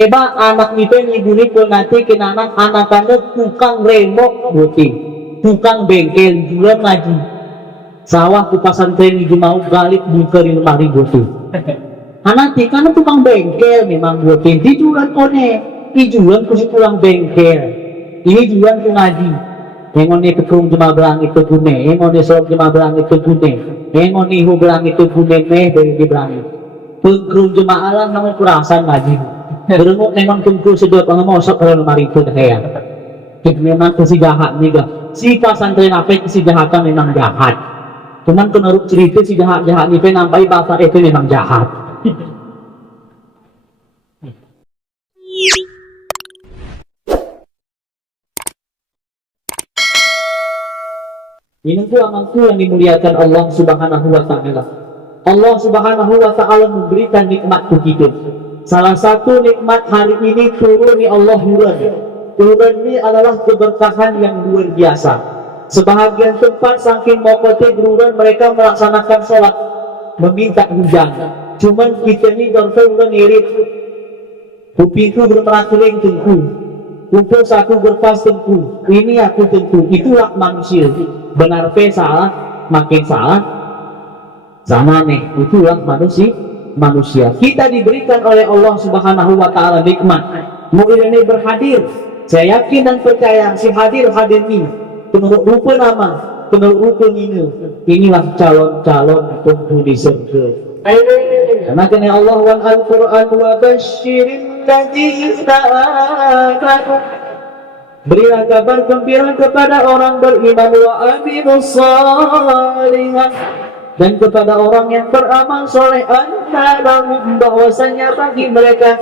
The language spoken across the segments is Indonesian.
Eba anak itu ibu itu nanti kena anak-anak tukang remok putih, tukang bengkel jualan ngaji. Sawah ku pasantren ibu mau galip buka di lemari putih. Anak karena tukang bengkel memang putih dijualan kone, dijualan ku si tukang bengkel. Ini jualan ku ngaji. Engon ni pekrung jema belang itu gune, engon ni sok jema belang itu gune, engon ni hu belang itu gune meh dari di belang. Pekrung jema alam namun kurasan ngaji. Berumur memang tunggu sedot pengemosok kalau lemari itu kayak memang si jahat nih gak si pasantren apa si jahatan memang jahat cuman menurut cerita si jahat nih nampai bahasa itu memang jahat. Ini tuh amalku yang dimuliakan Allah Subhanahu wa Ta'ala. Allah Subhanahu wa Ta'ala memberikan nikmat begitu. Salah satu nikmat hari ini turun ni Allah turun ini adalah keberkahan yang luar biasa. Sebahagian tempat saking mokotnya turun mereka melaksanakan sholat meminta hujan. Cuman kita ni dorong irit kupingku bermerakuling tengku kumpul saku berpas tengku ini aku tengku. Itulah manusia. Benar pe salah makin salah sama nih. Itulah manusia kita diberikan oleh Allah Subhanahu wa Ta'ala nikmat. Mungkin ini berhadir, saya yakin dan percaya si hadir ini menurut rupa nama, menurut rupa inilah calon-calon penghuni surga. Karena kena Allah wal Al-Quran wa basyirin ladzina amanu, berilah kabar gembira kepada orang beriman wa amilus shalihat, dan kepada orang yang beramal soleh, annalahum bahwasanya bagi mereka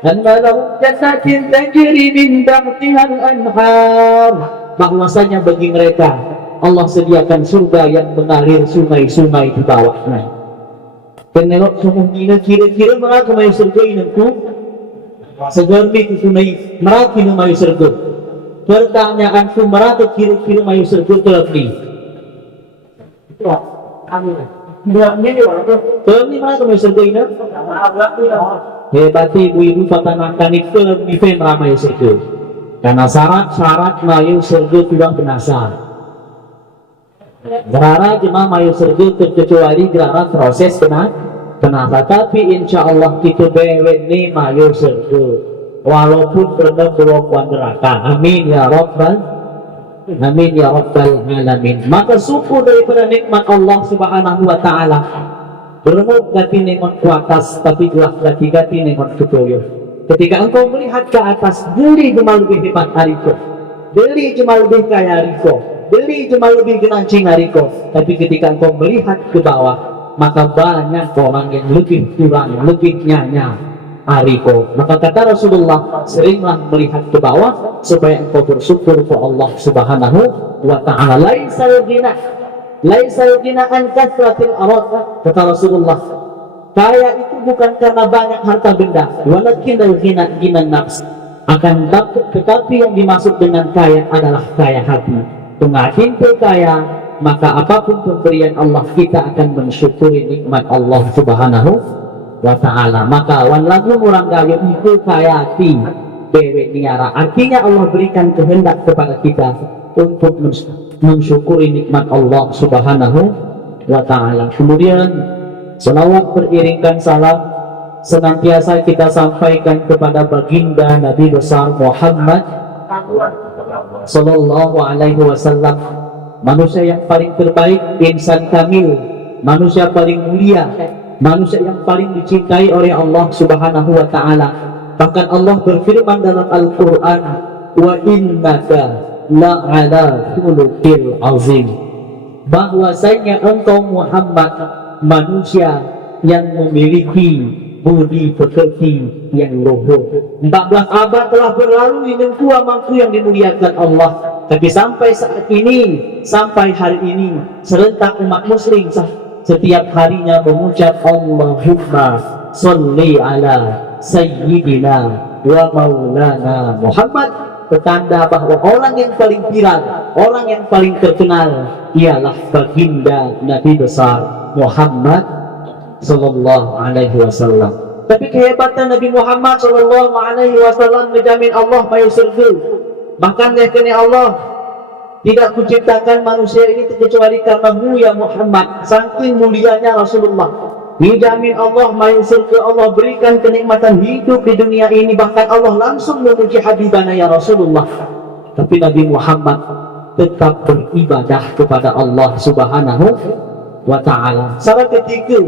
annalahum jannatin tajri min tahtihal anhar, bahwasanya bagi mereka Allah sediakan surga yang mengalir sungai-sungai di bawahnya. Kenelok kemungkinan kira-kira mereka mayu surga inangku segerbi sungai mereka mayu surga. Pertanyaanku mereka kira-kira mayu surga terlebih amin. Ini mana kamu surga ini? Hebat ibu-ibu patanakan itu lebih ramai surga. Karena syarat mayu surga tidak penasar. Gerara cuma mayu surga terkecuali gerara proses penasar. Tapi insya Allah kita bewen nih mayu surga. Walaupun pernah berlakuan neraka. Amin ya Rabbal. Amin ya Rabbal Alamin. Maka syukur daripada nikmat Allah Subhanahu wa Ta'ala. Berumur gati nikmat ke atas, tapi telah gati nikmat ke bawah. Ketika engkau melihat ke atas, beli cuma lebih hebat hariko, beli cuma lebih kaya hariko, beli cuma lebih genancing hariko. Tapi ketika engkau melihat ke bawah, maka banyak orang yang lebih kurang, lebih nyanya hariko. Maka kata Rasulullah, seringlah melihat ke bawah supaya engkau bersyukur ke Allah Subhanahu wa Ta'ala. Laisal ghina an kathratil arad, kata Rasulullah, kaya itu bukan karena banyak harta benda, walakin ghina nafs, akan tetapi yang dimaksud dengan kaya adalah kaya hati. Pengatin kaya, maka apapun pemberian Allah kita akan mensyukuri nikmat Allah Subhanahu wa Ta'ala. Maka wan lagu orang gayo itu kayati bebek niara, artinya Allah berikan kehendak kepada kita untuk mensyukuri nikmat Allah Subhanahu wa Ta'ala. Kemudian selawat beriringkan salam senantiasa kita sampaikan kepada baginda Nabi besar Muhammad Sallallahu Alaihi Wasallam, manusia yang paling terbaik, insan kamil, manusia paling mulia, manusia yang paling dicintai oleh Allah Subhanahu wa Ta'ala. Bahkan Allah berfirman dalam Al-Quran, wa innaka la'ala khuluqil azim, bahwasanya engkau Muhammad manusia yang memiliki budi pekerti yang luhur. 14 abad telah berlalu di negeri mampu yang dimuliakan Allah, tapi sampai saat ini, sampai hari ini, serentak umat muslim setiap harinya mengucap Allahumma sholli ala sayyidina wa maulana Muhammad, petanda bahwa orang yang paling viral, orang yang paling terkenal ialah baginda Nabi besar Muhammad Sallallahu Alaihi Wasallam. Tapi kehebatan Nabi Muhammad sallallahu alaihi wasallam menjamin Allah masuk surga. Bahkan dia kena Allah tidak kuciptakan manusia ini kecuali karenamu ya Muhammad. Saking mulianya Rasulullah. Dijamin Allah masuk surga, Allah berikan kenikmatan hidup di dunia ini. Bahkan Allah langsung memuji Habibana ya Rasulullah. Tapi Nabi Muhammad tetap beribadah kepada Allah Subhanahu wa ta'ala. Salah ketiga,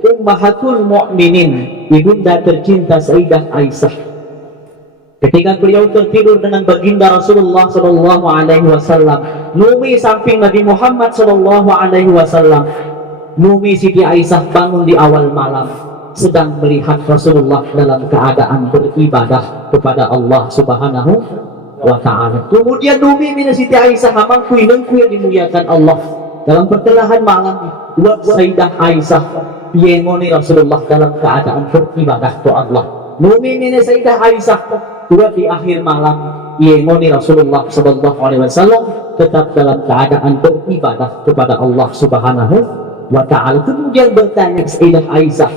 Ummahatul Mu'minin, ibunda tercinta Sayyidah Aisyah. Ketika beliau tertidur dengan baginda Rasulullah sallallahu alaihi wasallam, numi samping Nabi Muhammad sallallahu alaihi wasallam, numi Siti Aisyah bangun di awal malam sedang melihat Rasulullah dalam keadaan beribadah kepada Allah Subhanahu wa ta'ala. Kemudian numi mina Siti Aisyah hamangku yang dimuliakan Allah dalam pertengahan malam buat Sayyidah Aisyah yengoni Rasulullah dalam keadaan beribadah kepada Allah. Numi mina Sayyidah Aisyah buat di akhir malam yengoni Rasulullah sallallahu alaihi wasallam tetap dalam keadaan beribadah kepada Allah Subhanahu wa ta'ala. Kemudian bertanya Sayyidah Aisyah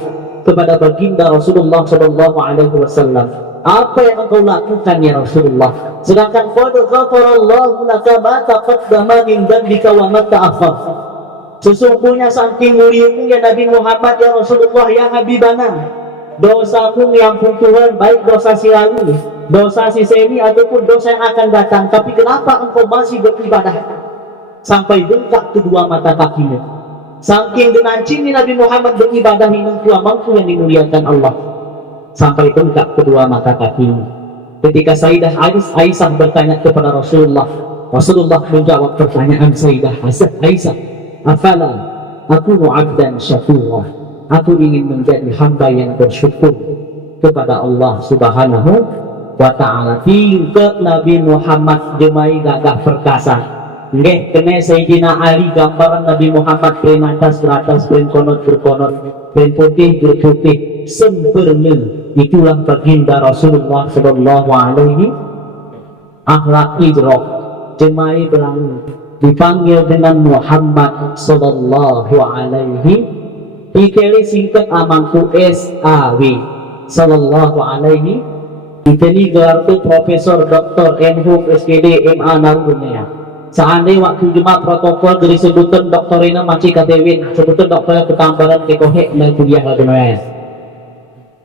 kepada baginda Rasulullah sallallahu alaihi wasallam, apa yang engkau lakukan ya Rasulullah? Sedangkan qad ghafarallahu laka ma taqaddama min dhanbika wa ma ta'akhkhar. Sesungguhnya saking muliamu ya Nabi Muhammad ya Rasulullah ya Habibana, dosaku yang Tuhan, baik dosa si lalu, dosa si semi ataupun dosa yang akan datang. Tapi kenapa engkau masih beribadah sampai bengkak kedua mata kakimu? Saking denancini Nabi Muhammad beribadah ini mampu yang dimuliakan Allah sampai bengkak kedua mata kakimu. Ketika Sayyidah Aisyah bertanya kepada Rasulullah, Rasulullah menjawab pertanyaan Sayyidah Aisyah, afala akunu abdan syakura, aku ingin menjadi hamba yang bersyukur kepada Allah Subhanahu wa ta'ala. Tingkat Nabi Muhammad jemai gagah perkasa. Nggih kena Sayyidina Ali gambaran Nabi Muhammad prem atas beratas, prem konot berkonot, prem putih berputih, sempurna. Itulah baginda Rasulullah sallallahu alaihi akhlak hijrah jemai berangu dipanggil dengan Muhammad sallallahu alaihi dikeli singkat amangku SAW sallallahu alaihi diteni gelar tu Profesor Dr. M.Hum SPD MA Narunya. Seandainya waktu jemaah protokol dari sebutan doktorina maci katewin sebutan doktornya ketambaran kekohek dan kuliah lagi noya.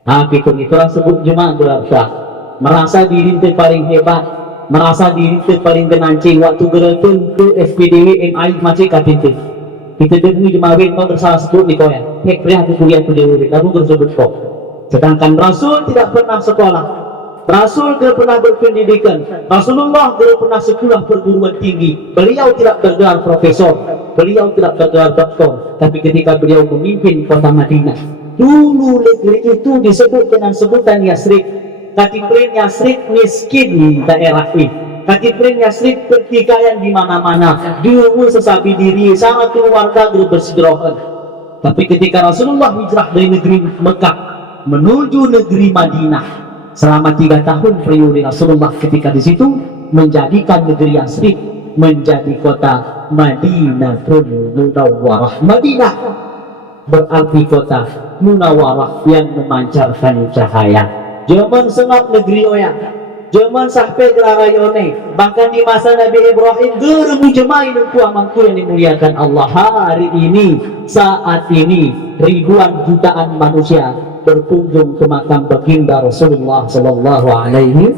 Itulah sebut jemaah berarti merasa diri itu paling hebat, merasa diri itu paling genancing waktu geratun ke SPDW MI maci katewin. Kita demi jemaah win kau bersalah sebut ni kau ya. Hek pria aku kuliah tu dewi, aku tersebut kau. Sedangkan Rasul tidak pernah sekolah. Rasul tidak pernah berpendidikan. Rasulullah tidak pernah sekolah perguruan tinggi. Beliau tidak bergelar profesor, beliau tidak bergelar doktor. Tapi ketika beliau memimpin kota Madinah, dulu negeri itu disebut dengan sebutan Yasrib. Katiprin Yasrib miskin daerah ini. Katiprin Yasrib pertikaian di mana-mana. Dulu sesabi diri, sangat keluarga bersederhana. Tapi ketika Rasulullah hijrah dari negeri Mekah menuju negeri Madinah, selama 3 tahun periode Rasulullah ketika di situ menjadikan negeri Yasrib menjadi kota Madinatul Munawwarah. Madinah berarti kota Munawwarah yang memancarkan cahaya. Zaman sengat negeri oya, zaman sampai gelarayone. Bahkan di masa Nabi Ibrahim geremu jemain ku amangku yang dimuliakan Allah. Hari ini, saat ini ribuan jutaan manusia berkunjung ke makam baginda Rasulullah sallallahu alaihi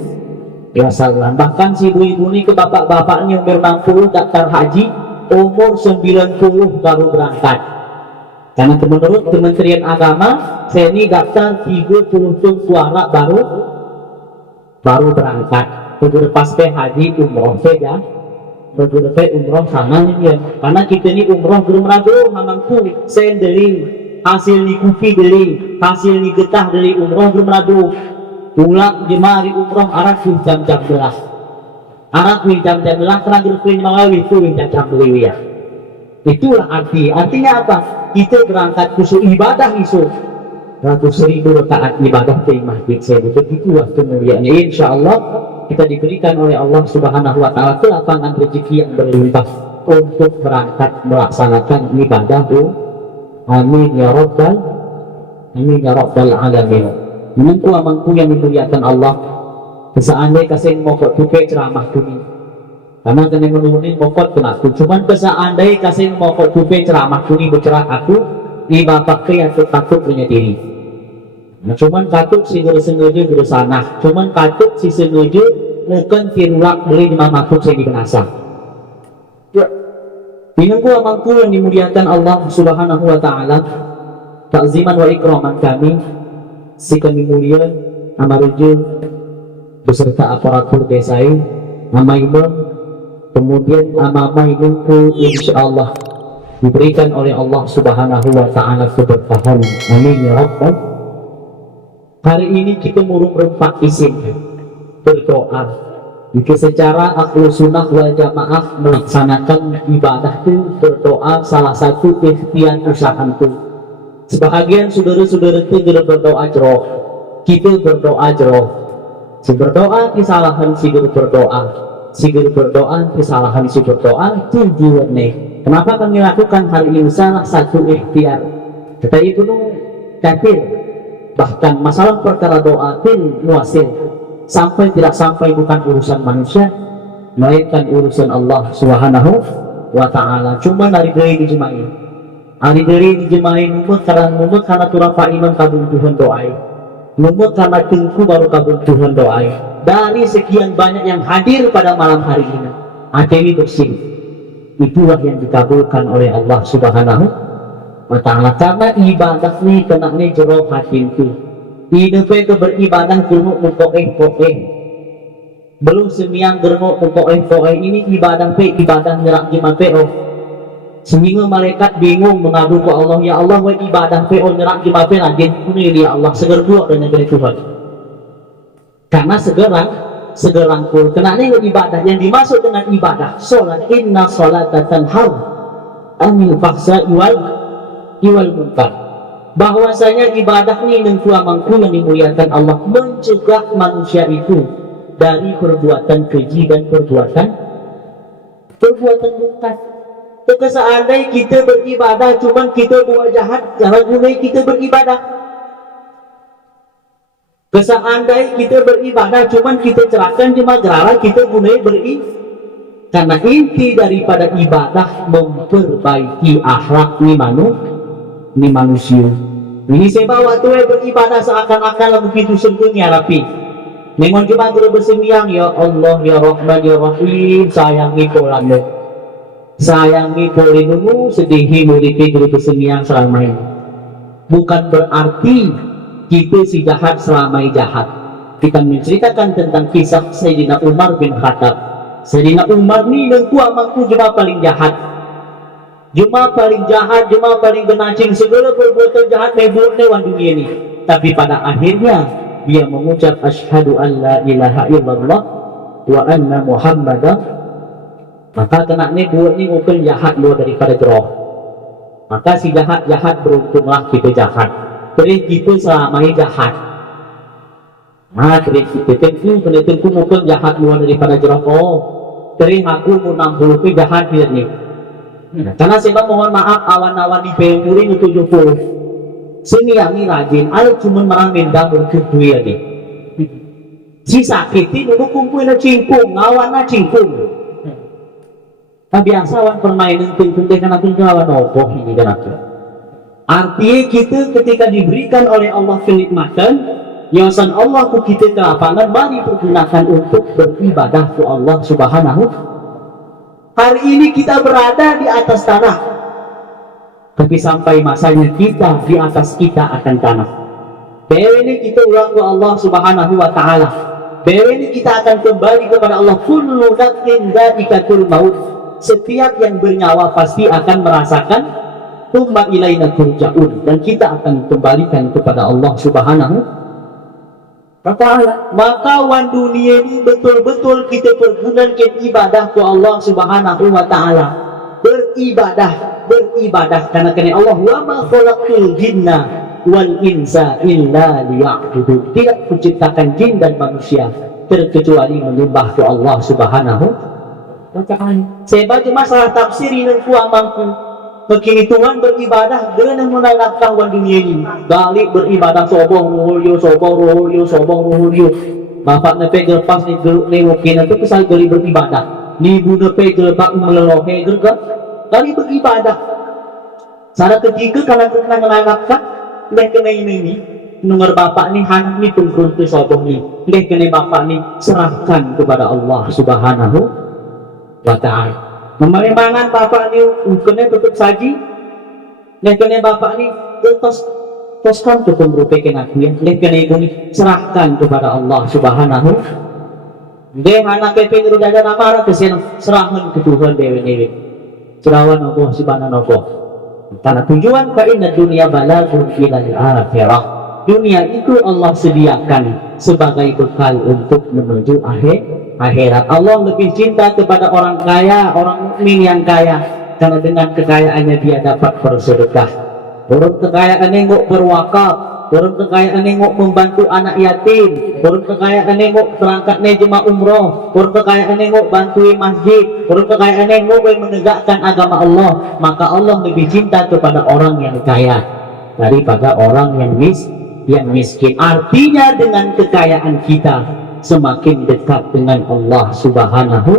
wasallam. Bahkan si ibu-ibu ini ke bapak-bapaknya umur 60 daftar haji, umur 90 baru berangkat. Karena menurut Kementerian Agama, saya ini daftar 30 suara baru berangkat. Lepas haji umroh saja, beberapa umroh sama ya. Karena kita ini umroh belum ragu, mamangku saya dari hasil ni kupi dari hasil ni getah dari umroh belum ragu. Pulang jemaah di umroh arak jam-jam belas. Arak jam-jam belas kerana gerupin mengawi itu jam-jam ya. Itulah artinya apa? Kita berangkat khusus ibadah isu 100.000 rakaat ibadah di masjid saya. Begitulah kemuliaannya. Insyaallah kita diberikan oleh Allah Subhanahu wa taala kelapangan rezeki yang berlimpah untuk berangkat melaksanakan ibadah. Amin ya rabbal alamin. Menengku amangku yang memuliakan Allah. Kesaandai kasih mokot tupe ceramah kuni. Karena kena menurunin mokot kena aku. Cuman kesaandai kasih mokot tupe ceramah kuni bercerak aku, ni bapak ke yang takut punya diri. Nah, cuman katut si sengaja berusanah. Cuman katut si sengaja mungkin tiruak beli di makhluk saya dikenasa. Menengku amangku yang dimuliakan Allah Subhanahu wa Ta'ala, takziman wa ikraman kami, si kami mulia amaruju beserta aparatur desa nama imam, kemudian amama ilmuku insyaallah diberikan oleh Allah Subhanahu wa Ta'ala keberkahan. Amin ya Rabbal. Hari ini kita murung rempak isim berdoa. Jika secara ahlu sunnah wal jamaah melaksanakan ibadah itu berdoa salah satu ikhtiar usahaku. Sebahagian saudara-saudara itu berdoa jroh, kita berdoa jroh. Si berdoa kesalahan si berdoa, si berdoa kesalahan si berdoa, tujuannya. Kenapa kami lakukan hal ini? Salah satu ikhtiar. Tetapi itu kafir. Bahkan masalah perkara doa tin muasil. Sampai tidak sampai bukan urusan manusia, melainkan urusan Allah Subhanahu wa Ta'ala. Cuma dari dijemain, dari dijemain mumut karena turapa iman kabul Tuhan doai, mumut karena tengku baru kabul Tuhan doai. Dari sekian banyak yang hadir pada malam hari ini, ini bersih. Itulah yang dikabulkan oleh Allah Subhanahu wa Ta'ala. Karena ibadah ni kena ni jero hati itu. Hidupnya ke beribadah geruk mukoeh-koeh. Belum semiang geruk mukoeh-koeh. Ini ibadah nyerak jima oh. Sehingga malaikat bingung mengadu ke Allah, ya Allah wa ibadah oh nyerak jima lagi ini ya Allah seger buat dan negeri Tuhan. Karena segerang pun kena ini ibadah yang dimaksud dengan ibadah sholat. Inna sholatatan hal anil faksa iwal munkar. Bahwasanya ibadah ini nengku amangku yang dimuliakan Allah mencegah manusia itu dari perbuatan keji dan perbuatan munkar. Seandainya kita beribadah cuman kita buat jahat, jangan guna kita beribadah. Seandainya kita beribadah cuman kita cerahkan cuma gerara kita guna karena inti daripada ibadah memperbaiki akhlak ni manusia. Ini sebab waktu beribadah seakan-akan begitu sempurna rapi. Memang cuma bersembiang ya Allah ya Rahman ya Rahim sayangi polane. Sayangi polinu sedihi mulipi bersembiang selama ini. Bukan berarti kita si jahat selama ini jahat. Kita menceritakan tentang kisah Sayyidina Umar bin Khattab. Sayyidina Umar ni nengku amangku cuma paling jahat. Cuma paling jahat, cuma paling genacing segala perbuatan jahat membuat dewan dunia ini. Tapi pada akhirnya dia mengucap asyhadu an la ilaha illallah wa anna muhammadan. Maka kena ni buat ni mungkin jahat luar daripada geroh. Maka si jahat beruntunglah kita jahat. Jadi kita selama ini jahat. Nah, jadi kita tentu mungkin jahat luar daripada geroh. Oh, jadi aku mau 60 jahat dia ni. Karena saya mohon maaf awan-awan di Pemuri itu 70 sini yang ini rajin ayo cuma merang mendang berkumpul ya nih si sakit itu kumpul na cingkung awan na cingkung biasa awan permainan tung-tung dengan aku awan opo ini kan aku artinya kita ketika diberikan oleh Allah kenikmatan yasan Allah ku kita ke lapangan mari pergunakan untuk beribadah ke Allah Subhanahu. Hari ini kita berada di atas tanah, tapi sampai masanya kita di atas kita akan tanah. Bahwa ini kita ulang ke Allah Subhanahu wa Ta'ala. Bahwa ini kita akan kembali kepada Allah. Kullu nafsin dha'iqatul maut. Setiap yang bernyawa pasti akan merasakan tsumma ilaina turja'un, dan kita akan kembalikan kepada Allah Subhanahu. Maka wan dunia ini betul-betul kita pergunakan ibadah ke Allah Subhanahu wa Ta'ala. Beribadah karena Allah wa ma khalaqtul jinna wal insa illa liya'budun. Tidak menciptakan jin dan manusia terkecuali menyembah ke Allah Subhanahu wa Ta'ala. Saya baca masalah tafsir ini ku amangku. Begini Tuhan beribadah dengan menanamkan wan dunia ini. Balik beribadah sobong ruhulyo. Bapak nepe gelpas ni geluk ni mungkin itu kesal gali beribadah. Ni bu nepe gelbak melelohe gelga gali beribadah. Cara ketiga kalau kita menanamkan leh kena ini nomor bapak ni hanak ni pengkurun tu sobong ni. Leh kena bapak ni serahkan kepada Allah Subhanahu wa ta'ala. Memalimangan bapak ni kena tutup saji. Leh kena bapak ni toskan tu pemrupekan aku ya. Leh kena ibu ni serahkan kepada Allah Subhanahu. Leh anak keping rudaja namara kesian serahkan ke Tuhan dewi. Serawan Allah Subhanahu. Karena tujuan kainan dunia balagun ilal akhirah. Dunia itu Allah sediakan sebagai bekal untuk menuju akhirat. Allah lebih cinta kepada orang kaya, orang mukmin yang kaya, karena dengan kekayaannya dia dapat bersedekah. Orang kekayaan nengok berwakaf, orang kekayaan nengok membantu anak yatim, orang kekayaan nengok berangkat jemaah umroh, orang kekayaan nengok bantuin masjid, orang kekayaan nengok menegakkan agama Allah. Maka Allah lebih cinta kepada orang yang kaya daripada orang yang miskin. Artinya dengan kekayaan kita semakin dekat dengan Allah Subhanahu.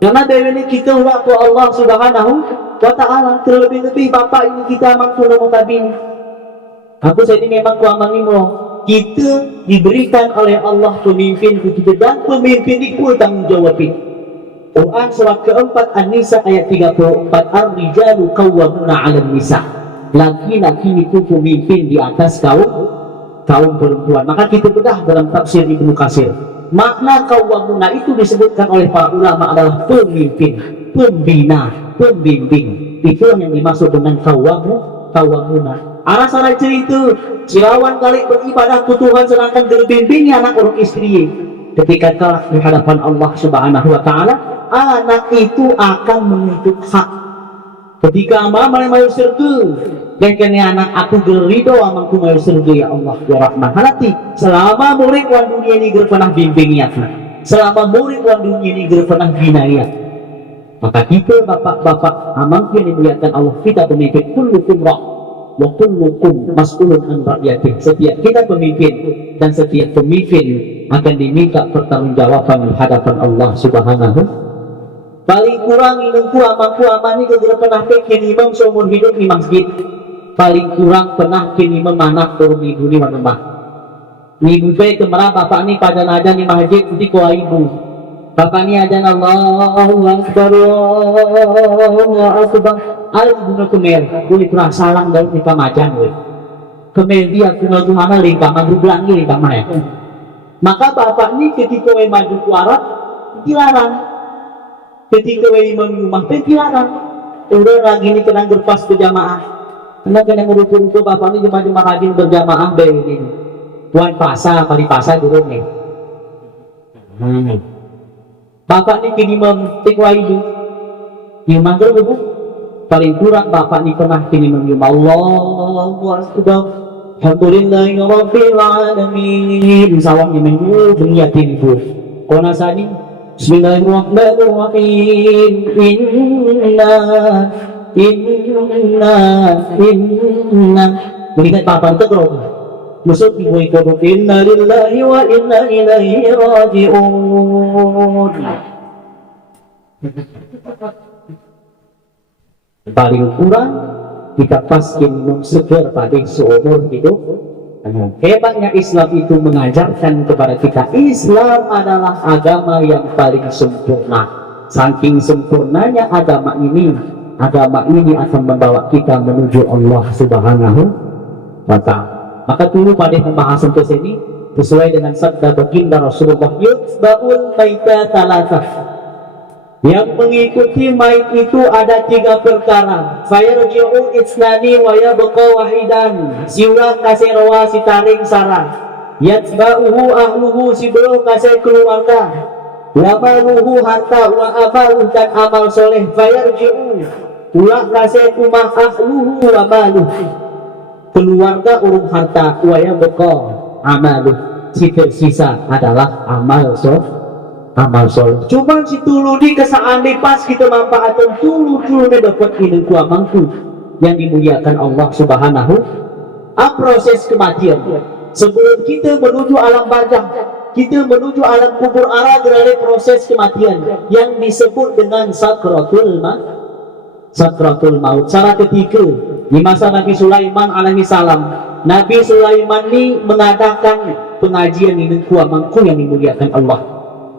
Karena dari kita waktu Allah Subhanahu wa ta'ala, terlebih-lebih bapak ini kita mampu nomotabin. Aku saya ini memang kuamanimo. Kita diberikan oleh Allah pemimpin kita dan pemimpin itu tanggung jawab. Quran surat keempat An-Nisa ayat 34, Ar-rijalu qawwamuna 'alan nisa. Laki-laki itu pemimpin di atas kaum perempuan. Maka kita bedah dalam tafsir Ibnu Katsir. Makna qawwamuna itu disebutkan oleh para ulama adalah pemimpin, pembina, pembimbing. Itu yang dimaksud dengan qawwamuna. Arah-arah cerita silawan kali beribadah ke Tuhan sedangkan terbimbing anak orang istri. Ketika kalah di hadapan Allah Subhanahu wa ta'ala, anak itu akan menuntut hak. Ketika mama mayu surga, dan kena anak aku gerido amangku mayu surga ya Allah ya Rahman. Halati selama murid wan dunia ini pernah bimbingnya, selama murid wan dunia ini pernah binaya. Maka kita bapak-bapak amang yang dimuliakan Allah, kita pemimpin kullukum ra' wa kullukum mas'ulun an ra'yatih. Setiap kita pemimpin dan setiap pemimpin akan diminta pertanggungjawaban di hadapan Allah Subhanahu. Paling kurang inungku amangku amani kedua pernah bikin imam seumur hidup di masjid. Paling kurang pernah kini memanak turun ibu ni rumah. Ibu pe kemana bapak ni pada ajan di masjid nanti ko ibu. Bapak ni ajan Allahu Akbar Allahu Akbar. Ayo guna kemer, boleh kurang salam dari pamajan we. Kemer dia kena Tuhan lingkah maghrib lagi lingkah mana. Maka bapak ni ketika maju ke Arab dilarang. Ketika imam rumah pun dilarang. Udah lagi ni kena berpas berjamaah. Kena merupu-rupu bapak ni jemaah haji berjamaah dari ini. Puan pasar, kali pasar dulu ni. Bapak ni kini memtikwa itu. Imam dulu paling kurang bapak ni pernah kini menyembah Allahu Akbar. Alhamdulillahi Rabbil Alamin. Sawang ni minggu dunia tibu. Kona sani. Bismillahirrahmanirrahim. Inna Melihat papan terus Musuk ibu ikut Inna lillahi wa inna ilaihi raji'un. Paling kurang kita pasti minum seger pada seumur hidup. Hebatnya Islam itu mengajarkan kepada kita Islam adalah agama yang paling sempurna. Saking sempurnanya agama ini akan membawa kita menuju Allah Subhanahu wa ta'ala. Maka dulu pada pembahasan ke sini sesuai dengan sabda baginda Rasulullah, yutba'ul maita talatah. Yang mengikuti mayit itu ada 3 perkara. Fayarji'u itslani wa yabqa wahidan. Siulah kasih rawa si taring sarang. Yatba'uhu ahluhu si beliau kasih keluarga. Wa maluhu harta wa amaluh dan amal soleh. Fayarji'u ulah kasih kumah ahluhu wa maluh. Keluarga urung harta wa yabqa amaluh. Si tersisa adalah amal amal soleh. Cuman si tulu di kesaande pas kita manfaatkan tulu-tulunya dapat minum ku amangku yang dimuliakan Allah Subhanahu. Proses kematian sebelum kita menuju alam barzakh, kita menuju alam kubur, ada proses kematian yang disebut dengan sakratul maut. Salah ketika di masa Nabi Sulaiman alaihi salam, Nabi Sulaiman ini mengadakan pengajian ini kuamangku yang dimuliakan Allah.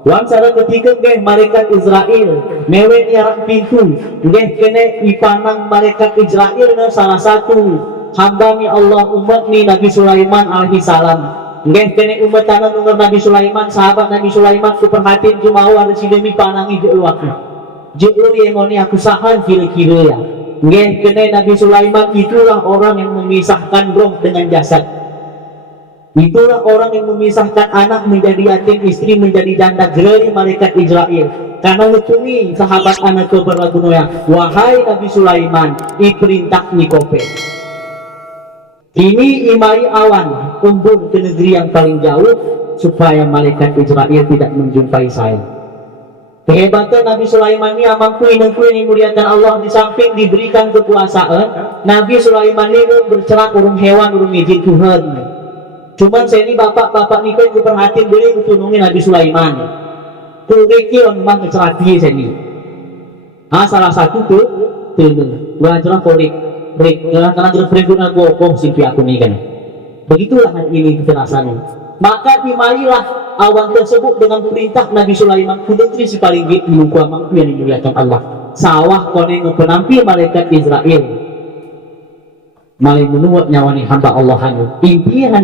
Wan salah ketika malaikat Israel mewe niarang pintu, kene ipanang malaikat Israel salah satu hamba ni Allah umat ni Nabi Sulaiman alaihi salam. Kene umat tanah nunggu Nabi Sulaiman, sahabat Nabi Sulaiman kuperhatiin cuma ada si demi panangi jelu aku. Jelu yang oni aku sahan kira-kira ya. Kene Nabi Sulaiman itulah orang yang memisahkan roh dengan jasad. Itulah orang yang memisahkan anak menjadi yatim, istri menjadi janda, gerai malaikat Israel. Karena ngecumi sahabat anak keberlagunoya, wahai Nabi Sulaiman, iperintah ni kope. Ini imai awan embun ke negeri yang paling jauh supaya malaikat Israel tidak menjumpai saya. Kehebatan Nabi Sulaiman ini amangku ini muliakan Allah, di samping diberikan kekuasaan, Nabi Sulaiman ini bercerak urung hewan, urung izin Tuhan. Cuman saya ini bapak-bapak ni kan perhatiin beli tunungin Nabi Sulaiman. Kuriki orang memang ngecerati saya ini. Salah satu tuh tenung, belajar korik, karena terperintuk aku opong simpi aku nih kan. Begitulah hari ini kekerasannya. Maka dimarilah awan tersebut dengan perintah Nabi Sulaiman. Kudetri si paling gitu di muka mampu yang dimuliakan Allah. Sawah kone penampi malaikat Israel. Malai menuat nyawani hamba Allah hanu. Impian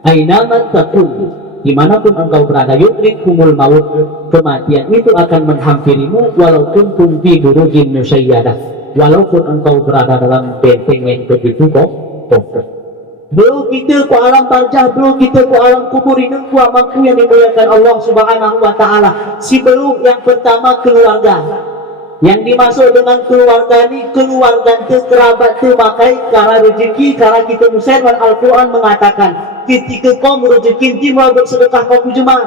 ainaman takun, dimanapun engkau berada, yudrik kumul maut, kematian itu akan menghampirimu walaupun tumpi burujin musayyadah, walaupun engkau berada dalam benteng yang begitu kokoh. Belum kita ke alam barzakh, belum kita ke alam kubur, ini ku amangku yang dimuliakan Allah Subhanahu wa ta'ala. Si belum yang pertama keluarga. Yang dimaksud dengan keluarga ini, keluarga itu kerabat itu makai karena rezeki, karena kita muslim. Al-Quran mengatakan ketika kau merezeki, nanti mau bersedekah kau kujumah,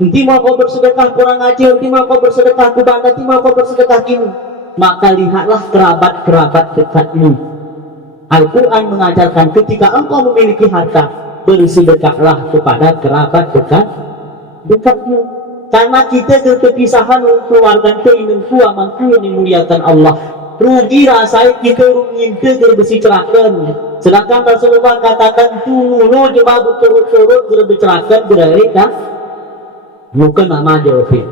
nanti mau kau bersedekah kurang ngaji, nanti mau kau bersedekah kubang, nanti mau kau bersedekah kini, maka lihatlah kerabat-kerabat dekatmu. Al-Quran mengajarkan ketika engkau memiliki harta, bersedekahlah kepada kerabat dekatmu. Karena kita terpisahan keluarga itu ingin kuat mampu yang dimuliakan Allah. Rugi rasai kita rungin ke bersih cerakan. Sedangkan Rasulullah katakan dulu jemaah berturut-turut berbicarakan berari dah bukan nama jawabnya.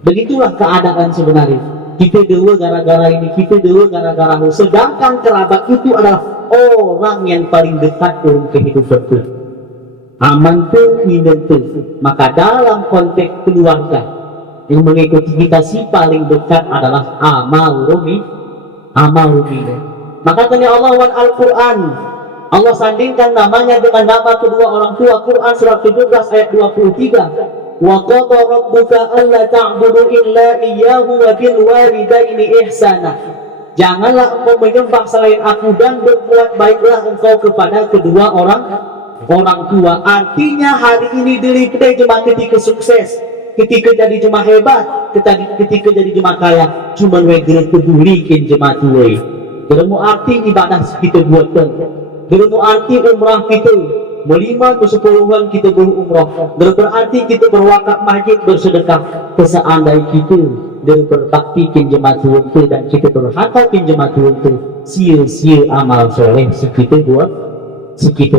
Begitulah keadaan sebenarnya. Kita dua gara-gara ini, kita dua gara-gara itu. Sedangkan kerabat itu adalah orang yang paling dekat dalam kehidupan kita. Aman tu minum tu. Maka dalam konteks keluarga yang mengikuti kita si paling dekat adalah amal rumi. Maka tanya Allah wan Al-Quran, Allah sandingkan namanya dengan nama kedua orang tua. Quran surat 17 ayat 23. Wa qada rabbuka alla ta'budu illa iyyahu wa bil walidaini ihsana. Janganlah engkau menyembah selain aku dan berbuat baiklah engkau kepada kedua orang tua. Artinya hari ini dilihat jemaah ketika sukses, ketika jadi jemaah hebat, ketika jadi jemaah kaya, cuma wegere pedulikin jemaah tuai. Bermu arti ibadah kita buatkan, bermu arti umrah kita, melima kesepuluhan kita berumrah, berarti kita berwakaf masjid bersedekah, keseandai kita dan berbaktikin jemaah tuai dan kita berhakakin jemaah tuai, sia-sia amal soleh sekitar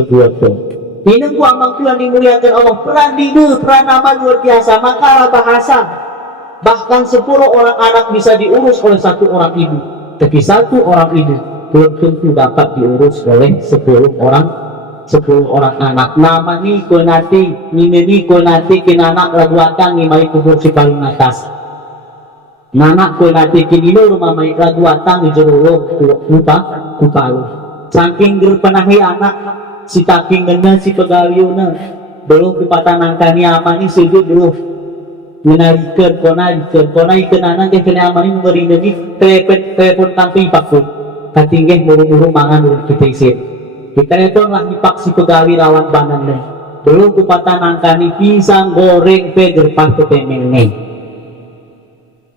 buatkan. Ini ku amangku yang dimuliakan Allah. Peran nama luar biasa. Maka bahasa bahkan 10 orang anak bisa diurus oleh 1 orang ibu. Tapi 1 orang ibu belum tentu dapat diurus oleh 10 orang anak. Nama ni ko nanti, ni ko nanti kinanak laguatan ni may kubur si paling atas. Nanak ko nanti kinino rumah may laguatan ni jerolo kupalu. Saking gerpanahi anak si taking na si pagawyo na belum kepatanangkan ni amani sejud dulu menarikan konai kenanan ke kena amani memberi lagi telepon tamping pakut katinggeh muru-muru mangan urut kita isi kita telepon lah dipak si pegawai lawan banan belum kupatanangkani pisang goreng pe gerpah ke temengeng.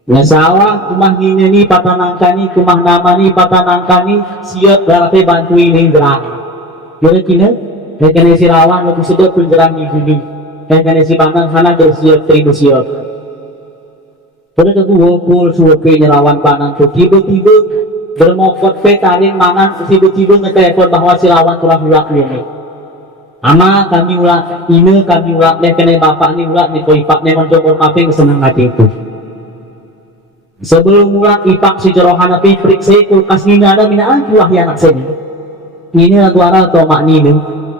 Nyasawa kumah ni patanangkani kumah namani patanangkani siap berarti bantu ini gerang. Jadi kini kena si rawan waktu sedap penjerang di bumi. Kena si panang sana bersiap teribu siap. Pada tu wokul suwe nyerawan panang tu tiba-tiba bermokot pe taring mangan tiba-tiba ngetelepon bahwa si rawan telah ulak ini. Ama kami ulak ini kami ulak deh kena bapak ni ulak ni koipak ni menjobor maafin senang hati itu. Sebelum mulai ipak si jerohan api periksa kulkas ini ada minaan tuah yang anak sini. Ini lagu arah atau mak ini.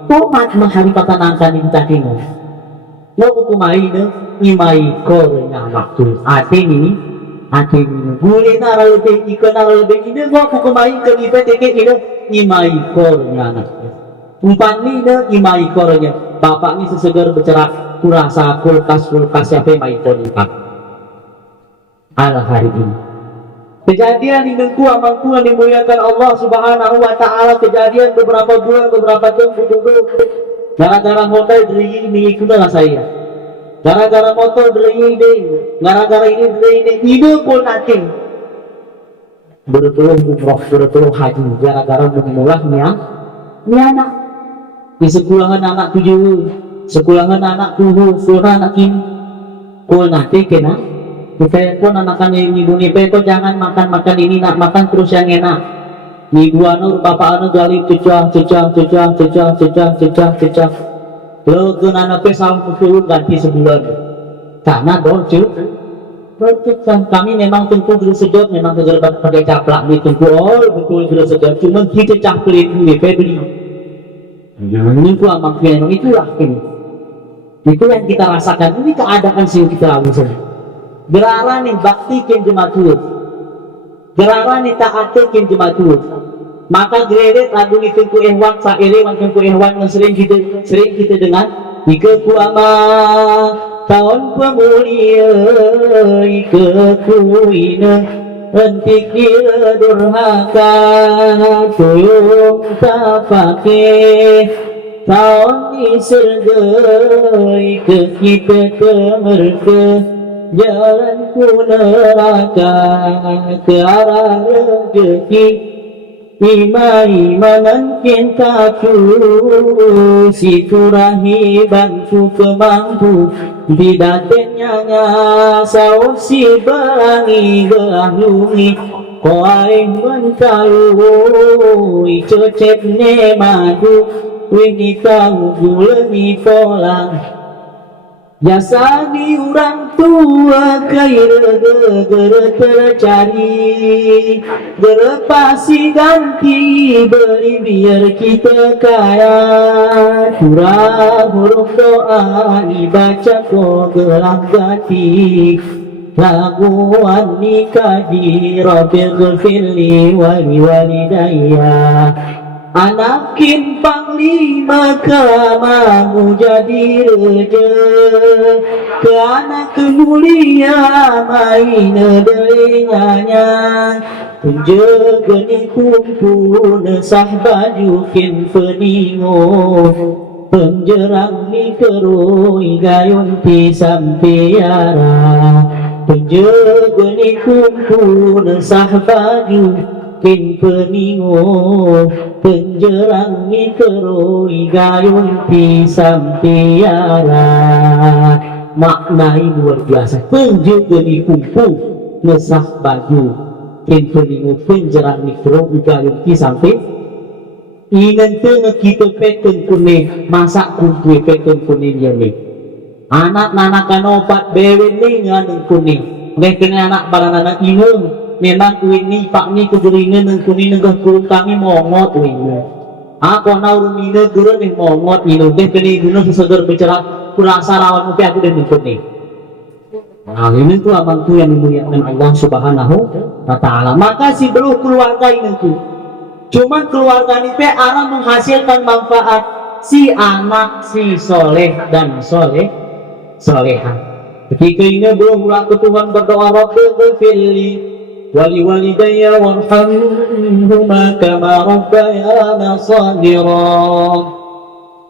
Tomat mahari patanangkan ini tadi no. Lo kukumai ini imai kornya waktu. Ati ini gule nara lebih ikan nara lebih ini lo kukumai ke ipet ini imai kornya anak. Umpan ini imai kornya. Bapak ini sesegar bercerak kurasa kulkas siapa imai kor ipak. Ala hari ini kejadian di negku amalku yang dimuliakan Allah subhanahu wa ta'ala. Kejadian beberapa bulan beberapa tahun gara-gara hotel diri ini ikulah saya gara-gara motor diri ini gara-gara ini diri ini ide pun nanti bertolong umroh bertolong haji gara-gara mengulah ni anak di sekolahan anak tujuh sekolahan anak tujuh sekolahan anak ini kul nanti kena ditelepon anak-anak ibu nih peko jangan makan ini nak makan terus yang enak. Ibu anu bapak anu gali cecah. Lo gun anak pe sampai ganti sebulan. Karena dorce. Kami memang tunggu dulu sedap memang kegerbat pakai caplak nih tunggu betul dulu sedap. Cuma kita caklit nih pe beli. Ini gua makin itulah ini. Itu yang kita rasakan ini keadaan sih kita alami. Gerara nih bakti kin jematul, gerara nih taat kin jematul. Maka geredet lagu itu ku ehwan saire macam ku ehwan yang sering kita dengar. Ika ku ama tahun pemulia, ika ku ina hentik kira durhaka, tuyung tak pakai tahun ni surga, ika kita kemerka. Jalanku neraka ke arah rezeki iman cintaku siturahi bantu kemampu bidatenya ngasau si berangi gelahungi ko aing mentalu icecep ne madu wini tahu gulemi polang jasa di orang tua kaya gara tercari pasti ganti beri biar kita kaya kurang huruf doa dibaca kok gelang ganti laguan nikaji Rabbil ghafirli wali walidayya anakin panglima kamamu jadi reja ke anak mulia main delinyanya penjaga ni kumpul sah baju kin peningo penjerang ni kerui gayung pisang piara penjaga ni kumpul sah baju kin peningo penjerang ni kerui gayung pisang piara maknai luar biasa penjaga ni kumpul ngesah baju kin peningo penjerang ni kerui gayung pisang piara ingan tengah kita peken kuning masak kumpul peken kuning yang ni anak nanakan obat bewen ni nganeng kuning mungkin anak barang anak inung memang ini pak ni kejeringan dan kuning negah kurung kami mongot ini. Aku nak rumina kurung ni mongot ini. Deh kini guna sesegar bicara kurasa rawan muka aku dan kuning. Nah ini tu abang tu yang dimuliakan Allah Subhanahu wa Ta'ala. Maka si beruh keluarga ini tu. Cuma keluarga ini arah menghasilkan manfaat si anak si soleh dan soleha. Ketika ini belum mulai ke Tuhan berdoa Rabbil ghafirli wali walidayya warhamhuma kama rabbayana shaghira.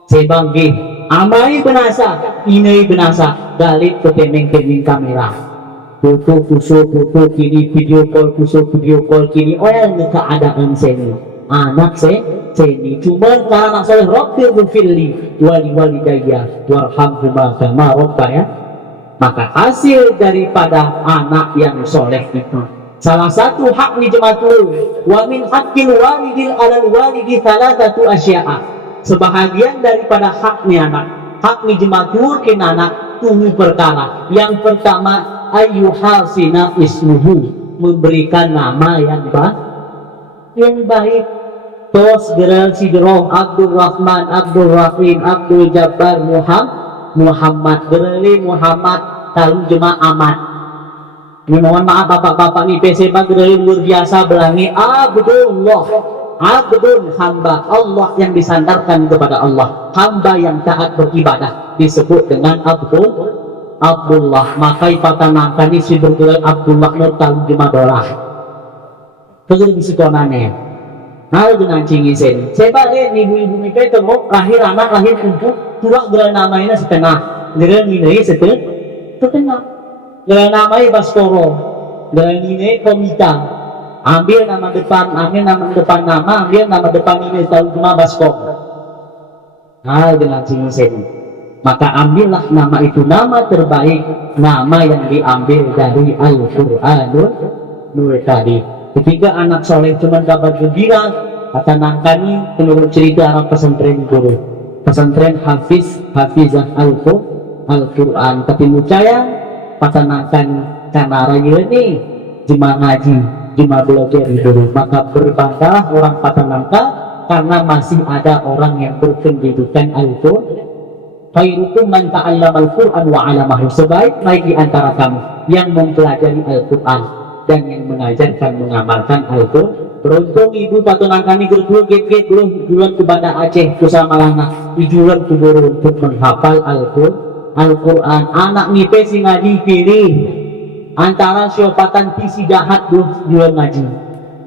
Saya bangkit Amai benasa, inai benasa, balik ke temeng-temeng kamera. Foto kini, video call kini, orang keadaan seni. Anak seni, cuman karena soleh Rabbil ghfirli wali daya warhamhuma kama rabbaya. Maka hasil daripada anak yang soleh itu, salah satu hak ni jematul, wa min haqqil walidil alal walidi thalathatu asya'a. Sebahagian daripada haknya anak, hak ni jematul kena anak tujuh perkara. Yang pertama, ayyuhasina ismuhu, memberikan nama yang baik. Tos geral sidroh Abdul Rahman, Abdul Rahim, Abdul Jabbar, Muhammad gerali Muhammad tahu jemaah amat. Ini mohon maaf bapak-bapak nih PC gerali luar biasa belangi Abdul hamba Allah yang disandarkan kepada Allah, hamba yang taat beribadah disebut dengan Abdullah. Maka patanangkan isi bergerak Abdullah nur tahu jemaah dolah kemudian disikonannya. Nah dengan cingisen saya ni ibu-ibu mikir tengok lahir anak lahir kumpul turak gerak namanya setengah gerak nilai setengah gerak namanya Baskoro gerak nilai Komita ambil nama depan nama ambil nama depan nilai tahu cuma Baskoro. Nah dengan cingisen maka ambillah nama itu, nama terbaik, nama yang diambil dari Al-Quranul Nur tadi. Ketika anak soleh cuma kabar gembira, kata nangkani menurut cerita Arab pesantren guru, pesantren hafizah Al-Quran. Tapi mucaya kata nangkani karena raya ini jemaah ngaji, jemaah belajar dulu. Maka berbanggalah orang kata nangka karena masih ada orang yang berpendidikan Al-Quran. Khairukum man ta'allama al-Quran wa 'allamahu. Sebaik-baik di antara kamu yang mempelajari Al-Quran dan yang mengajarkan mengamalkan Al-Quran. Beruntung ibu patunangkani berdua get belum jualan ke Banda Aceh ke Samalanga dijualan ke Buru untuk menghafal Al-Quran. Anak nipe si ngaji pilih antara siopatan si jahat jualan ngaji,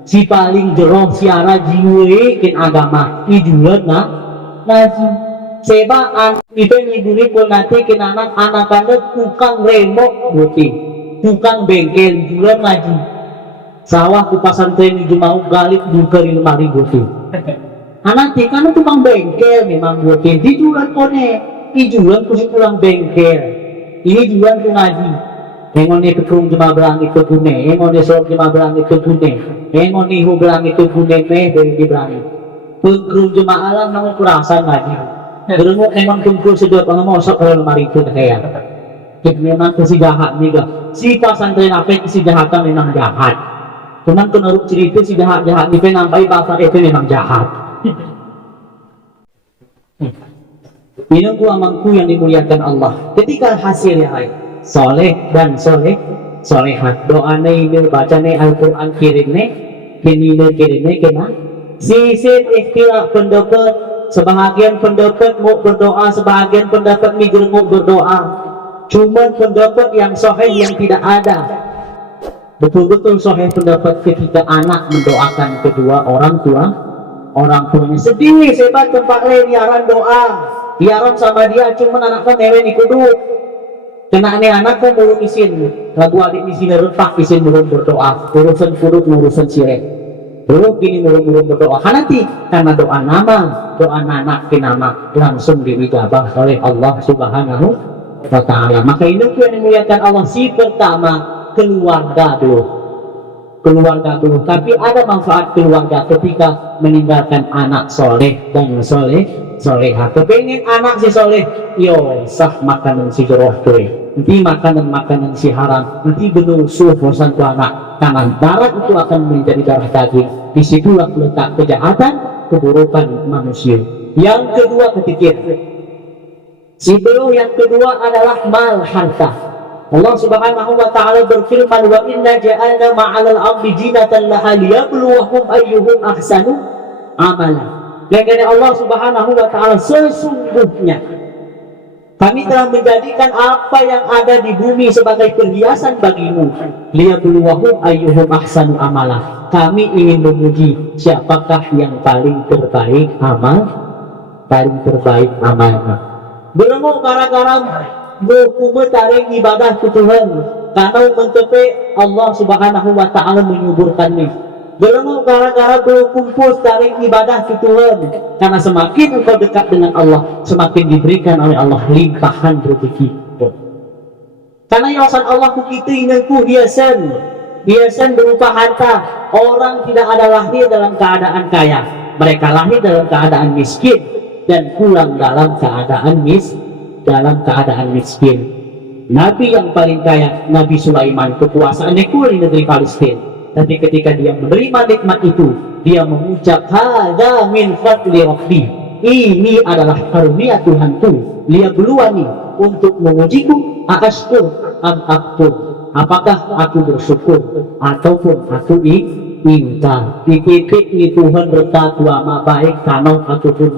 si paling jeroh siara jiwe kin agama jualan ngaji. Sebab nipe ngibuli pun nanti kin anak tukang remok buti, tukang bengkel jualan ngaji. Sawah ku pesantren di Jumau galik juga 5.000 anak kan tukang bengkel memang buatin dijualan kone dijualan ku si pulang bengkel ini jualan ku ngaji engone pekrung jemaah belang itu gune engone sok jemaah belang itu gune engone hu belang itu gune meh dari di belang pekrung jemaah alam namun kurasa ngaji berengok emang kumpul sedot ngomong sok kalau 5.000 kayak memang si jahat juga si pesantren apa si jahatan memang jahat. Cuman menurut cerita si jahat-jahat ini nampai bahasa itu memang jahat. Ini amangku yang dimuliakan Allah. Ketika hasilnya soleh dan solehat doa ini baca nih Al-Quran kirimnya kena sisir ikhtilaf pendapat. Sebahagian pendapat mau berdoa, sebahagian pendapat migir mau berdoa. Cuman pendapat yang sahih yang tidak ada. Betul-betul sahih pendapat ketika anak mendoakan kedua orang tuanya sedih sebat tempat lain diaran doa diaran sama dia cuma anaknya newen ikuduk kena anak pun belum isin lagu adik isin retak isin belum berdoa urusan kuduk urusan sirek belum kini belum berdoa nanti karena doa anak ke nama langsung diijabah oleh Allah Subhanahu wa ta'ala. Maka ini yang dimuliakan Allah si pertama keluarga dulu, tapi ada manfaat keluarga ketika meninggalkan anak soleh dan soleha. Kepengen anak si soleh, yo sah makanan si jeroh tuh, nanti makanan si haram, nanti benusuh bosan tuh anak kanan barat itu akan menjadi darah daging. Disitulah letak kejahatan, keburukan manusia. Yang kedua ketikir, yang kedua adalah mal harta. Allah Subhanahu wa ta'ala berfirman wa inna ja'alna ma'alal ardi jinatan laha liyabluwahum ayyuhum ahsanu amala. Dan Allah Subhanahu wa ta'ala sesungguhnya kami telah menjadikan apa yang ada di bumi sebagai perhiasan bagimu liyabluwahum ayyuhum ahsanu amala. Kami ingin menguji siapakah yang paling terbaik amalnya. Belum gara-gara mau tarik ibadah ke Tuhan, karena mencapai Allah Subhanahu wa Ta'ala menyuburkannya. Belum gara-gara berkumpul tarik ibadah ke Tuhan, karena semakin engkau dekat dengan Allah, semakin diberikan oleh Allah limpahan rezeki. Karena yayasan Allah ku kita ingatku hiasan berupa harta. Orang tidak ada lahir dalam keadaan kaya, mereka lahir dalam keadaan miskin dan pulang dalam keadaan miskin. Nabi yang paling kaya, Nabi Sulaiman, kekuasaannya di negeri Palestina. Tapi ketika dia menerima nikmat itu, dia mengucap, "Hadza min fadli Rabbi." Ini adalah karunia Tuhanku. Liyabluwani, untuk mengujiku, ashkur am akfur. Apakah aku bersyukur ataupun aku ingkar. Titik ni Tuhan berkata ama baik tanah ataupun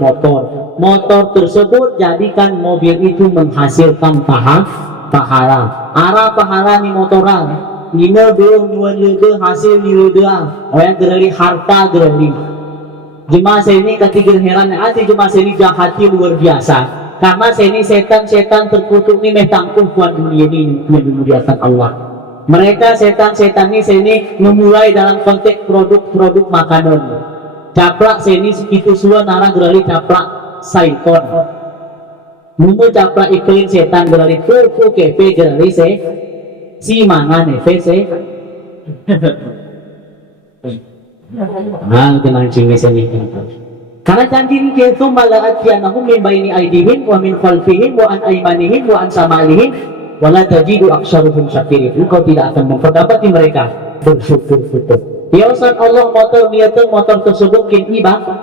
motor tersebut jadikan mobil itu menghasilkan pahala. Arah pahala ni motoran nina belum nuan hasil ni ledang orang gerali harta gerali. Jemaah saya ini ketika heran hati jemaah saya ini jahati luar biasa. Karena saya ini setan terkutuk ni metangkung kuat dunia ini yang dimuliakan Allah. Mereka setan ini saya ini memulai dalam konteks produk makanan. Caplak saya ini segitu semua nara gerali caplak saikon. Mumu caplak iklim setan gerali kuku kepe gerali saya si mangan efe saya. Kenang cingis ini. Karena janji ini itu mala'atiyanahum min baini aydihim wa min khalfihim wa an aymanihim wa an samalihim wa la tajidu aktsaruhum syakirin. Engkau tidak akan mendapati mereka bersyukur betul. Yayasan Allah motor tersebut ibadah.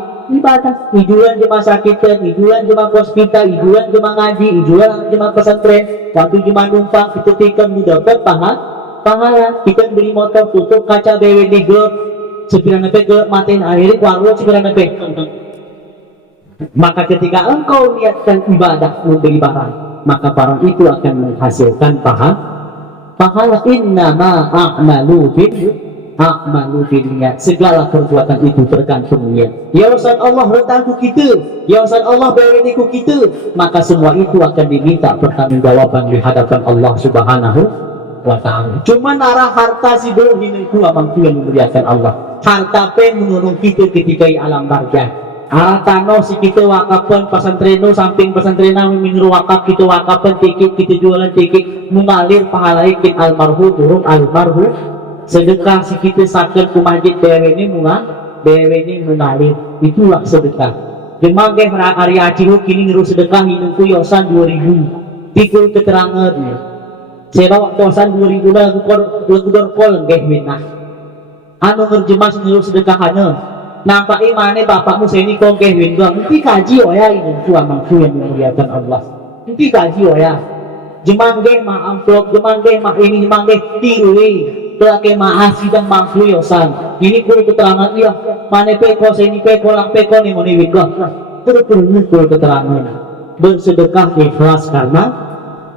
Ijuran jemaah sakitan, ijuran jemaah hospital, ijuran jemaah ngaji, ijuran jemaah pesantren. Waktu jemaah numpang kita tekan mendapat pahala. Kita beli motor tutup kaca BWD gelap, sekiranya gelap matiin akhirnya warung sekiranya maka ketika engkau niatkan ibadah memberi barang, maka barang itu akan menghasilkan pahala. Innama a'malu bin niat. Segala perbuatan itu tergantung niat. Yayasan Allah letakku kita, yayasan Allah bereniku kita, maka semua itu akan diminta pertanggungjawaban di hadapan Allah Subhanahu wa Ta'ala. Cuma arah harta si dohin itu amangku yang memuliakan Allah. Harta pen menurun kita ketika alam barzah. Tanah si kita wakapan pasantreno samping pasantrena minru wakaf kita wakapan tiket kita jualan tiket mengalir pahala ikin almarhum turun almarhum sedekah si kita sakit ke masjid BW ini mengalir itulah sedekah. Jemaah ke area Aceh kini ngeru sedekah hidupku yosan 2000 pikul keterangan saya bawa yosan 2000 lah legudor kol geh minah anu ngerjemah ngeru sedekahana. Nampak imane bapakmu seni kongkeh winggang nanti kaji oya ini amangku yang memuliakan Allah nanti kaji oya jemangge ma amplop jemangge ma ini jemangge tirui pelake ma sidang mampu yosan ini kul keterangan iya mane peko seni peko lang peko ni moni winggang terus kul keterangan bersedekah ikhlas karena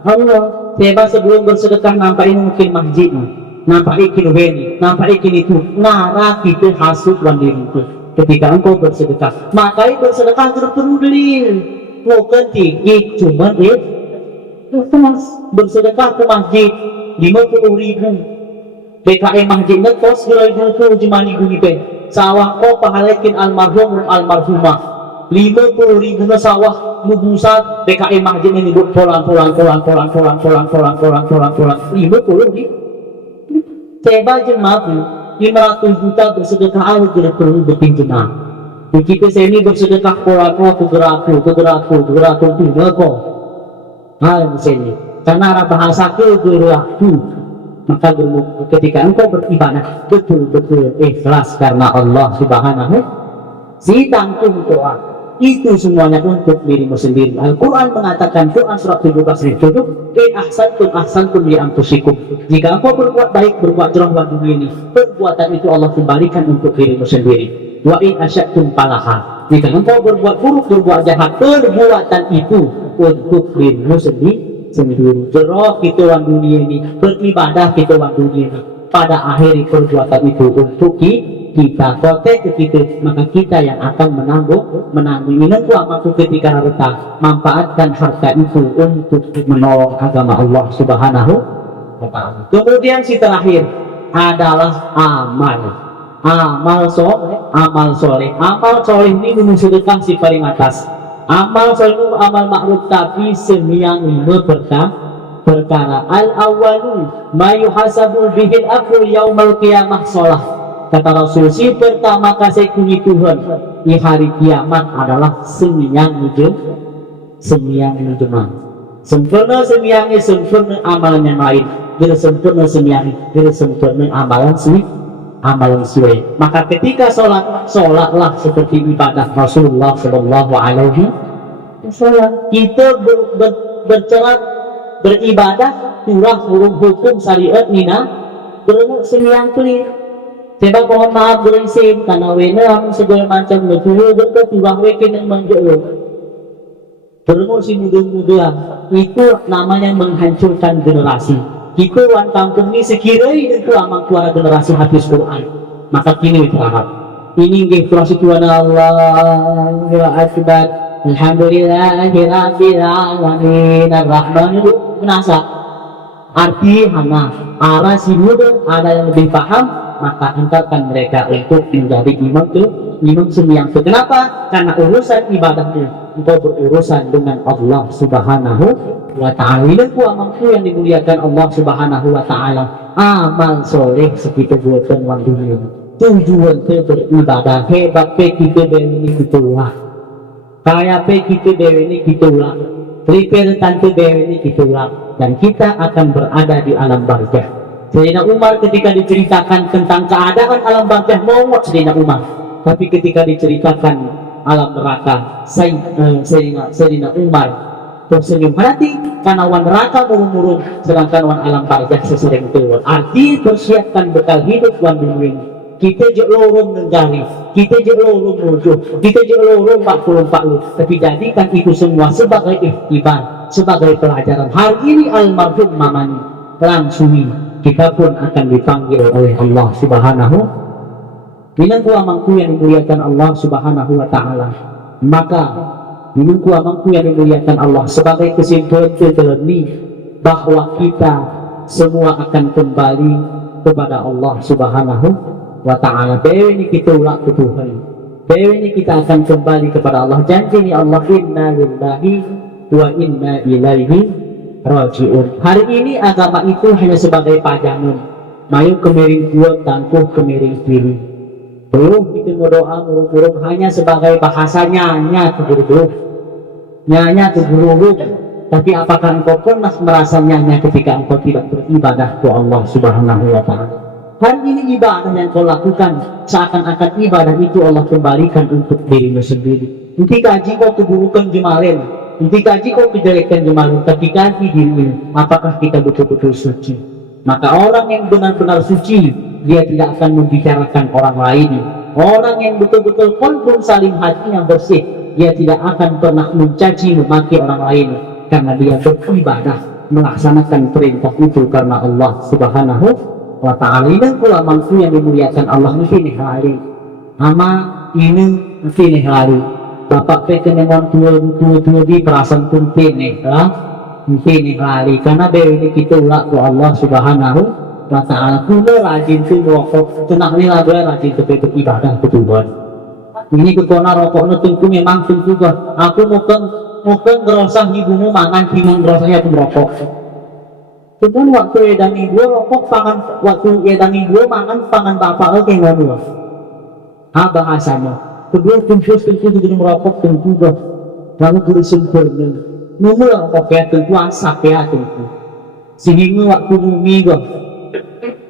Allah. Sebab sebelum bersedekah nampak ini mungkin masjid nampak ikin weni, nampak ikin itu nara kita hasut wandiri itu. Ketika engkau bersedekah, makanya bersedekah perlu dalil. Bukan tinggi, cuma bersedekah ke masjid 50.000. PKM masjid ngekos 2.000 jemani guni pe. Sawah kau pahalakin almarhum almarhumah 50.000 na sawah mubusat PKM masjid ini polang 50.000. Seba jemaah 500 juta bersedekah aku tidak perlu berpinjam. Begitu saya ini bersedekah aku geraku tinggal kok. Hal ini karena arah bahasa ke geraku maka ketika engkau beribadah betul-betul ikhlas karena Allah Subhanahu si tanggung doa itu semuanya untuk dirimu sendiri. Al-Quran mengatakan Quran surat 17 itu in ahsantum li anfusikum. Jika engkau berbuat baik, berbuat cerah di dunia ini, perbuatan itu Allah kembalikan untuk dirimu sendiri. Wa in asya'tum falaha. Jika engkau berbuat buruk, berbuat jahat, perbuatan itu untuk dirimu sendiri. Cerah kita wan dunia ini, beribadah kita wan dunia ini. Pada akhir perbuatan itu untuk kita, kotek ke kita, maka kita yang akan menanggung. Ini ku amaku ketika harta, manfaatkan harta itu untuk menolong agama Allah Subhanahu wa Ta'ala. Kemudian si terakhir adalah amal soleh. Amal soleh ini menunjukkan si paling atas. Amal soleh itu amal makruf, tapi semiang lima perkara. Al-awwalu ma yuhasabu bihil afru yaumal qiyamah sholah. Kata Rasul, si pertama kasih kunyi Tuhan di hari kiamat adalah semiang jemaah. Sempurna semiangnya, sempurna amalan yang lain. Bila sempurna semiangnya, bila sempurna amalan suwe. Maka ketika sholatlah seperti ibadah Rasulullah Shallallahu Alaihi Wasallam. Kita beribadah turah hukum syariat nina berumur semiang clear. Sebab mohon maaf berisim karena wena segala macam betul betul turah wekin yang menjauh. Berumur si muda-muda itu namanya menghancurkan generasi. Kita orang kampung ini sekiranya itu amal keluar generasi hafiz Quran, maka kini berharap ini generasi Tuhan Allahu Akbar, alhamdulillahirabbil alamin arrahmanir menasa arti hana arah si muda ada yang lebih paham, maka hantarkan mereka untuk menjadi imam sembiang. Kenapa? Karena urusan ibadahnya engkau berurusan dengan Allah Subhanahu wa Ta'ala. Ini ku amalku yang dimuliakan Allah Subhanahu wa Ta'ala. Amal soleh sekitar buatan orang dunia. Tujuan kita beribadah. Hebat pe kita ini kita lah. Kaya pe kita ini kita lah. Prepare tante ini kita lah. Dan kita akan berada di alam barzah. Sayyidina Umar ketika diceritakan tentang keadaan alam barzah, mongot Sayyidina Umar. Tapi ketika diceritakan alam neraka, Sayyidina Umar tersenyum hati karena wan neraka murung-murung, sedangkan wan alam barzah sesering turun. Arti persiapkan bekal hidup wan dunia. Kita je lorong negari, kita je lorong musuh, kita je lorong 40. Tapi jadikan itu semua sebagai ikhtibar, sebagai pelajaran. Hari ini almarhum mamani langsung kita pun akan dipanggil oleh Allah Subhanahu. Minangku amangku yang dimuliakan Allah Subhanahu wa Ta'ala. Maka minangku amangku yang dimuliakan Allah, sebagai kesimpulan terlebih bahwa kita semua akan kembali kepada Allah Subhanahu wa Ta'ala. Bewe ini kita ulak ke Tuhan. Bewe ini kita akan kembali kepada Allah. Janji ni Allah, inna lillahi wa inna ilaihi raji'un. Hari ini agama itu hanya sebagai pajangan. Mayu kemiring kuat, tangkuh kemiring kiri. Belum kita berdoa murung hanya sebagai bahasanya nyanya keguru. Tapi apakah engkau pernah merasa nyanya ketika engkau tidak beribadah ke Allah Subhanahu wa Ta'ala? Hari ini ibadah yang kau lakukan seakan-akan ibadah itu Allah kembalikan untuk dirimu sendiri. Nanti kaji kau keburukan jemalen, nanti kaji kau kejelekan jemalen, tapi kaji dirimu apakah kita betul-betul suci. Maka orang yang benar-benar suci, dia tidak akan membicarakan orang lain. Orang yang betul-betul konfirm saling hati yang bersih, dia tidak akan pernah mencaci memaki orang lain, karena dia beribadah melaksanakan perintah itu karena Allah Subhanahu wa Ta'ala. Ini pula mampu yang dimuliakan Allah ini hari ama ini hari bapak peken dengan tua di perasaan pun ini hari karena ini kita ulak ke Allah Subhanahu wa Ta'ala. Kula rajin tu rokok, tenang ni lah rajin tu ibadah ketuban. Ini kekona rokok tentu memang tentu kan. Aku mungkin gerosah ibumu mangan timang gerosahnya pun rokok. Cuman waktu edang ibu rokok pangan, waktu edang ibu mangan pangan bapak ke ngono. Bahasanya. Kedua tentu jadi merokok tentu kan. Lalu guru sempurna. Nomor rokok ya tentu asap ya tentu. Sehingga waktu bumi kan.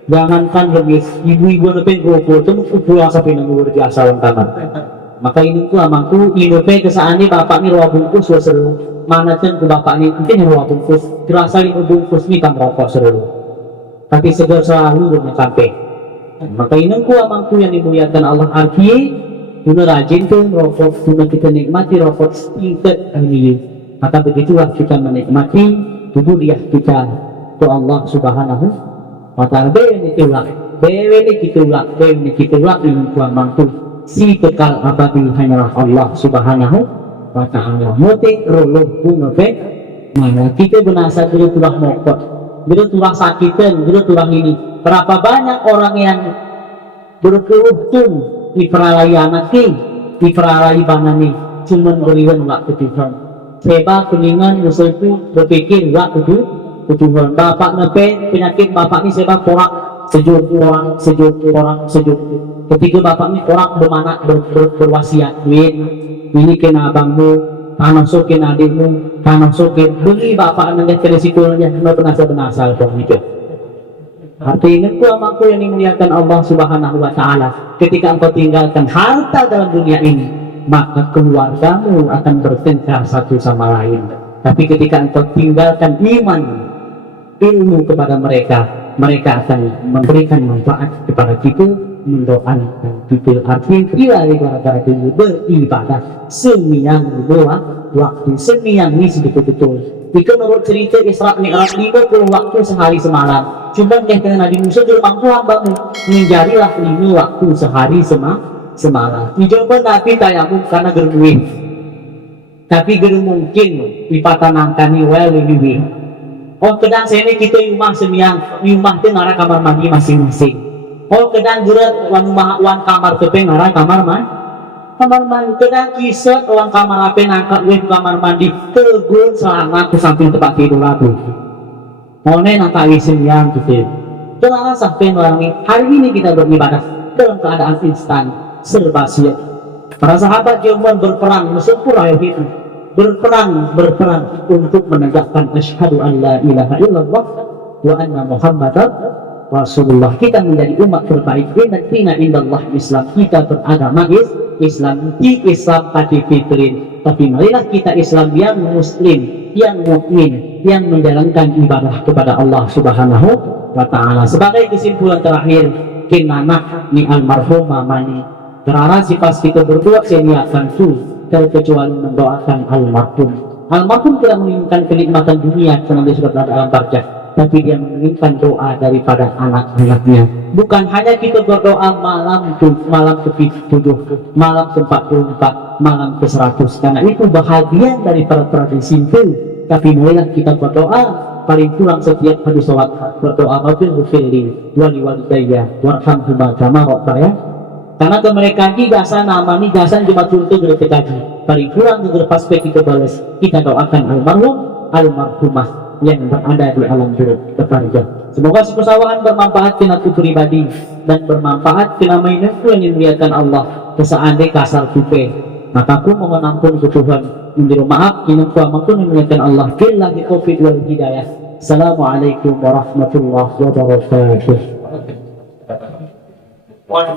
Jangankan lebih ibu-ibu nepeng rokok itu pulang sampai nunggu biasa lengkapan. Maka ini ku amangku inope kesaani bapak ni ruang bungkus seru. Mana cen ku bapak ni mungkin ruang bungkus. Terasa ini bungkus ni kan rokok seru. Tapi segera selalu belum sampai. Maka ini ku amangku yang dimuliakan Allah arti. Guna rajin tu rokok, guna kita nikmati rokok sedikit ini. Maka begitulah kita menikmati tubuh dia kita ke Allah Subhanahu wa Ta'ala. Ini itulah bewe kitulak dengan Tuhan mampu si bekal abadi hanyalah Allah subhanahu wa ta'ala. Mote rolo bunga pe mana kita benasa dulu tulang mokot, dulu tulang sakitan, dulu tulang ini. Berapa banyak orang yang berkeruhtung di peralayan di peralai banani cuman beriwan waktu Tuhan. Sebab kuningan musuh itu berpikir waktu Tuhan. Bapak nepe penyakit bapak ini sebab korak sejuk. Ketika bapak ini korak berwasiat, ini kena abangmu, tanam sokin adikmu, tanam sokin beli bapak nanti resikonya nggak pernah sebenasal kok gitu. Artinya aku yang dimuliakan Allah subhanahu wa ta'ala, ketika engkau tinggalkan harta dalam dunia ini, maka keluargamu akan bertengkar satu sama lain. Tapi ketika engkau tinggalkan iman, ilmu kepada mereka akan memberikan manfaat kepada kita, mendoakan kita. Artinya gara-gara itu beribadah semiyang waktu semiyang ini betul-betul. Jika menurut cerita Isra Mi'raj 50 waktu sehari semalam. Cuma kena Nabi Musa dia mampu hambang menjadilah 5 waktu sehari semalam. Dicoba Nabi tayamum karena gerduin. Tapi gerdu mungkin dipatanangkan lebih. Oh kedang sini kita rumah semiyang, rumah itu ngara kamar mandi masing-masing. Oh kedang gerak wan kamar tepeng ngara kamar mandi. Kedang kisah orang kamar apa nangkat kamar mandi tegun selama ke samping tempat tidur aku. Mone nangkat semiyang gitu. Kenapa sampai orang hari ini kita beribadah dalam keadaan instan serba siap. Para sahabat Yaman berperang musuh Quraisy itu. Berperang untuk menegakkan asyhadu an la ilaha illallah wa anna muhammadar rasulullah. Kita menjadi umat terbaik inna indallah Islam. Kita beragama Islam tadi fitrin, tapi marilah kita Islam yang muslim, yang mukmin, yang menjalankan ibadah kepada Allah subhanahu wa ta'ala. Sebagai kesimpulan terakhir, kinanah ni almarhum mamani terara si pas kita berdua saya niatkan terkecuali mendoakan almarhum tidak menginginkan kenikmatan dunia karena dia sudah berada dalam barzakh, tapi dia menginginkan doa daripada anak-anaknya. Bukan hanya kita berdoa malam ke-7, malam ke-44, malam ke-100, karena itu bahagian dari para tradisi itu. Tapi marilah kita berdoa paling kurang setiap hari sholat, berdoa Rabbil wali walidayya warhamhuma kama rabbayani. Karena ke mereka gasa nama ni gasan cuma contoh dari PKJ paling kurang dengan perspektif kita balas, kita doakan almarhumah yang berada di alam berbahagia. Semoga sepesawahan bermanfaat kena aku pribadi dan bermanfaat kena mainanku yang dimuliakan Allah. Keseandai kasar kupe, maka aku mohon ampun ke Tuhan, minta maaf kena ku ampun dimuliakan Allah. Billahi taufiq wal hidayah. Assalamualaikum warahmatullahi wabarakatuh. Wah,